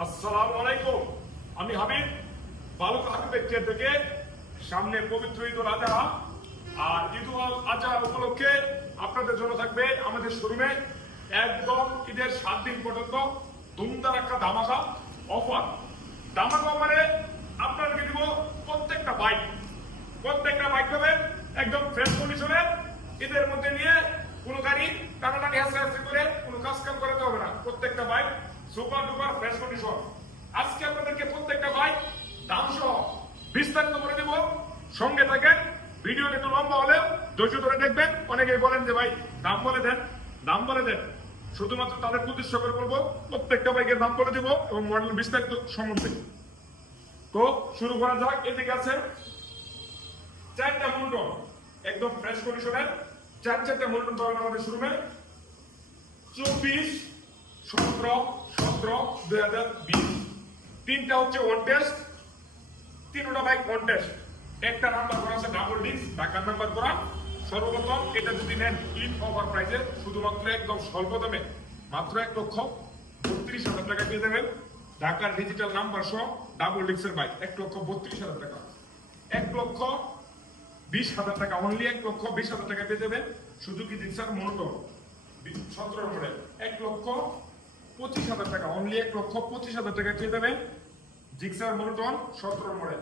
আসসালামু আলাইকুম। আমি হাবিব, বালক হাবিবের কেয়ার থেকে। সামনে পবিত্র ঈদুল আজহা, আর ঈদুল আজহা উপলক্ষে আপনাদের জন্য থাকবে আমাদের শোরুমে একদম ঈদের 7 দিন পর্যন্ত ধুমধাম একটা ধামাকা অফার। ধামাকা অফারে আপনাদেরকে দিব প্রত্যেকটা বাইক পাবেন একদম ফ্রেশ কন্ডিশনে। ঈদের মধ্যে নিয়ে কোনো গাড়ি টানাটানি হাসি করে কোনো কাজ কাম করাতে হবে না। প্রত্যেকটা bike super duper fresh condition. আজকে আপনাদেরকে প্রত্যেকটা বাইক দাম সহ বিস্তারিত করে দেব, সঙ্গে থাকেন। ভিডিওটা একটু লম্বা হলে ধৈর্য ধরে দেখবেন। অনেকেই বলেন যে ভাই দাম বলে দেন। শুধুমাত্র তাদের উদ্দেশ্য করে বলবো, প্রত্যেকটা বাইকের দাম বলে দেবো এবং মডেল বিস্তারিত সম্বন্ধে। তো শুরু করা যাক। এদিকে আছে 4টা মুলটন, একদম ফ্রেশ কন্ডিশনের 4টা মুলটন পাবেন আমাদের শোরুমে। 24, 17, 2020 তিনটা হচ্ছে ওয়ান টেস্ট। তিনটা বাইক ওয়ান টেস্ট। একটা নাম্বার করা আছে ডাবল ডিস্ক, ঢাকার নাম্বার করা। সর্বপ্রথম এটা যদি নেন ইন অফার প্রাইসে শুধুমাত্র একদম স্বল্প দামে মাত্র 1,32,000 টাকা পেয়ে যাবেন। ঢাকার ডিজিটাল নাম্বার সহ ডাবল ডিস্কের বাইক 1,32,000 টাকা। 1,20,000 টাকা, অনলি 1,20,000 টাকা পেয়ে যাবেন। সুজুকি জিক্সার মোটো 17 মডেল 1,25,000 টাকা, অনলি 1,25,000 টাকা পেয়ে যাবেন। জিক্সার মোনোটন 17 মডেল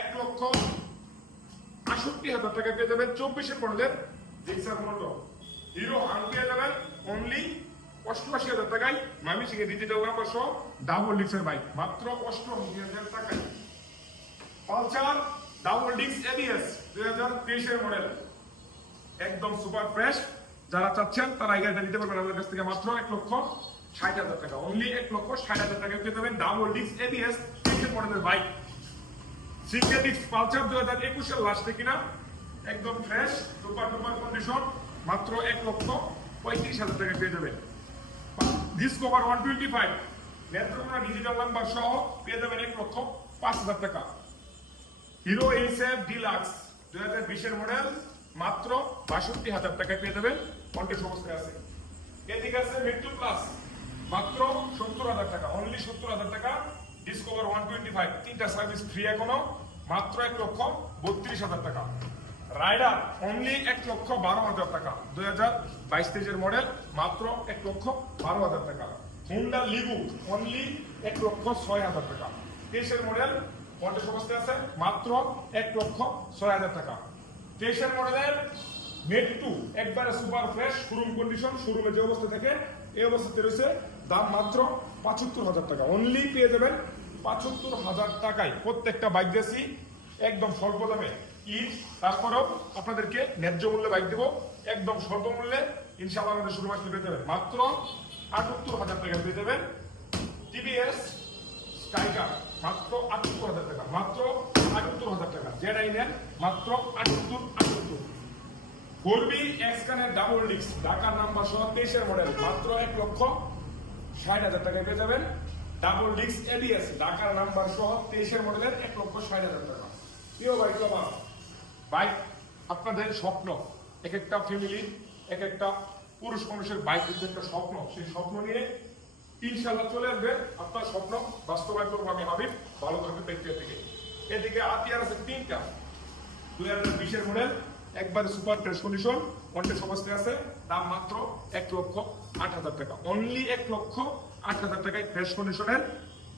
1,68,000 টাকা পেয়ে যাবেন। 24 মডেলের জিক্সার মোনোটন। হিরো হাং পেয়ে যাবেন অনলি 88,000 টাকায়। ময়মনসিংহ ডিজিটাল নাম্বার সহ ডাবল ডিস্কের বাইক মাত্র 88,000 টাকায়। Pulsar double disc ABS 2023 model একদম সুপার ফ্রেশ। যারা চাচ্ছেন তারা এই গাড়িটা নিতে পারবেন আমাদের কাছ থেকে মাত্র 1,60,000 টাকা, অনলি 1,60,000 টাকা পেয়ে যাবেন। ডাবল ডিস্ক এবিএস 23 মডেলের বাইক। সিঙ্গেল ডিস্ক পালসার 2021 এর লাস্টে কিনা, একদম ফ্রেশ সুপার ডুপার কন্ডিশন, মাত্র 1,35,000 টাকা পেয়ে যাবেন। ডিসকভার 125 নেত্রকোনা ডিজিটাল নাম্বার সহ পেয়ে যাবেন 1,05,000 টাকা। হিরো এইচএফ ডিলাক্স 2020 এর মডেল মাত্র 62,000 টাকায় পেয়ে যাবেন। কন্টেস্ট অবস্থায় আছে। এদিকে আছে মেট্রো প্লাস মাত্র 70,000 টাকা, অনলি 70,000 টাকা। ডিসকভার 125 তিনটা সার্ভিস ফ্রি এখনো, মাত্র 1,32,000 টাকা। রাইডার অনলি 1,12,000 টাকা, 2022-23 এর মডেল মাত্র 1,12,000 টাকা। হুন্ডা লিভু অনলি 1,06,000 টাকা, 23 এর মডেল কন্টেস্ট অবস্থায় আছে, মাত্র 1,06,000 টাকা। 23 এর মডেলের মেট্রো একবারে সুপার ফ্রেশ শোরুম কন্ডিশন, শোরুমে যে অবস্থা থাকে এই অবস্থাতে রয়েছে। দাম মাত্র 75,000 টাকা, অনলি পেয়ে যাবেন 75,000 টাকায়। প্রত্যেকটা বাইক দিয়েছি একদম স্বল্প দামে। তারপরেও আপনাদেরকে ন্যায্য মূল্যে বাইক দেবো, একদম স্বল্প মূল্যে। ইনশাআল্লাহ আমাদের শোরুম আসলে পেয়ে যাবেন মাত্র 78,000 টাকা পেয়ে যাবেন। টিভিএস স্কাইকার মাত্র 78,000 টাকা, মাত্র 78,000 টাকা। যেটাই নেন মাত্র 78। 4B এক্সকানের ডাবল ডিস্ক ঢাকার নাম্বার সহ 23 এর মডেল মাত্র 1,60,000 টাকায় পেয়ে যাবেন। ডাবল ডিস্ক এবিএস ঢাকার নাম্বার সহ 23 এর মডেলের 1,60,000 টাকা। প্রিয় বাইক আমার বাইক আপনাদের স্বপ্ন, এক একটা ফ্যামিলি, এক একটা পুরুষ মানুষের বাইক কিন্তু একটা স্বপ্ন। সেই স্বপ্ন নিয়ে ইনশাআল্লাহ চলে আসবে আপনার স্বপ্ন বাস্তবায়ন করবো আমি হাবিব, ভালো থাকবে পেক্টিয়া থেকে। এদিকে আতিয়ার আছে 3টা 2020 এর মডেল একবারে সুপার ফ্রেশ কন্ডিশন, কন্টেস্ট অবস্থায় আছে। দাম মাত্র 1,08,000 টাকা, অনলি 1,08,000 টাকায় ফ্রেশ কন্ডিশনের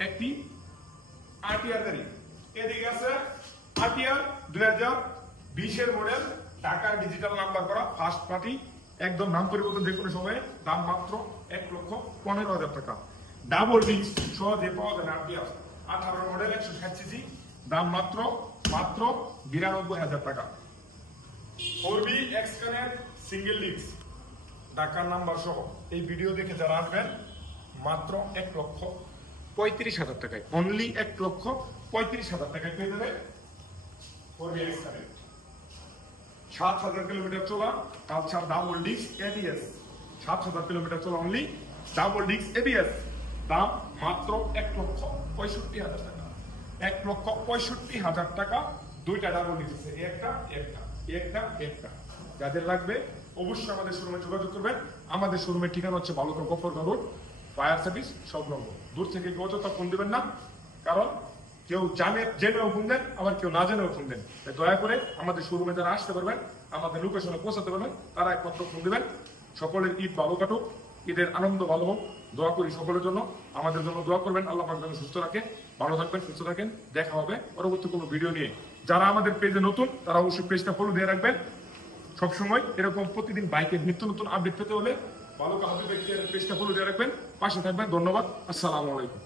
একটি আরটিআর গাড়ি। এদিকে আছে আরটিআর 2020 এর মডেল ঢাকার ডিজিটাল নাম্বার করা ফার্স্ট পার্টি, একদম নাম পরিবর্তন যে কোনো সময়ে। দাম মাত্র 1,15,000 টাকা। ডাবল ডিস্ক সহজে পাওয়া যায় আরটিআর 18 মডেল 160 সিসি, দাম মাত্র 92,000 টাকা। 4B এক্সকানের সিঙ্গেল ডিস্ক ঢাকার নাম্বার সহ এই ভিডিও দেখে যারা আসবেন মাত্র 1,35,000 টাকায়, অনলি 1,35,000 টাকায় পেয়ে যাবে। 4B এক্সকানের 7,000 কিলোমিটার চলা Pulsar double disc ABS, 7,000 kilometre চলা, অনলি ডাবল ডিস্ক এবিএস। দাম মাত্র 1,65,000 টাকা, 1,65,000 টাকা। দুইটা ডাবল ডিস্ক, একটা। যাদের লাগবে অবশ্যই আমাদের শোরুমে যোগাযোগ করবেন। আমাদের শোরুমের ঠিকানা হচ্ছে বালুকা গফরগাঁও রোড, ফায়ার সার্ভিস সব নম্বর। দূর থেকে কেউ অযথা ফোন দিবেন না, কারণ কেউ জেনেও ফোন দেন, আবার কেউ না জেনেও ফোন দেন। তাই দয়া করে আমাদের শোরুমে যারা আসতে পারবেন, আমাদের লোকেশনে পৌঁছাতে পারবেন, তারা একমাত্র ফোন দিবেন। সকলের ঈদ ভালো কাটুক, ঈদের আনন্দ ভালো হোক, দোয়া করি সকলের জন্য। আমাদের জন্য দোয়া করবেন, আল্লাহ পাক যেন সুস্থ রাখে, ভালো থাকবেন, সুস্থ থাকেন। দেখা হবে পরবর্তী কোনো ভিডিও নিয়ে। যারা আমাদের পেজে নতুন তারা অবশ্যই পেজটা ফলো দিয়ে রাখবেন। সবসময় এরকম প্রতিদিন বাইকের নিত্য নতুন আপডেট পেতে হলে ভালো কাহাবে পেজটা ফলো দিয়ে রাখবেন, পাশে থাকবেন। ধন্যবাদ, আসসালামু আলাইকুম।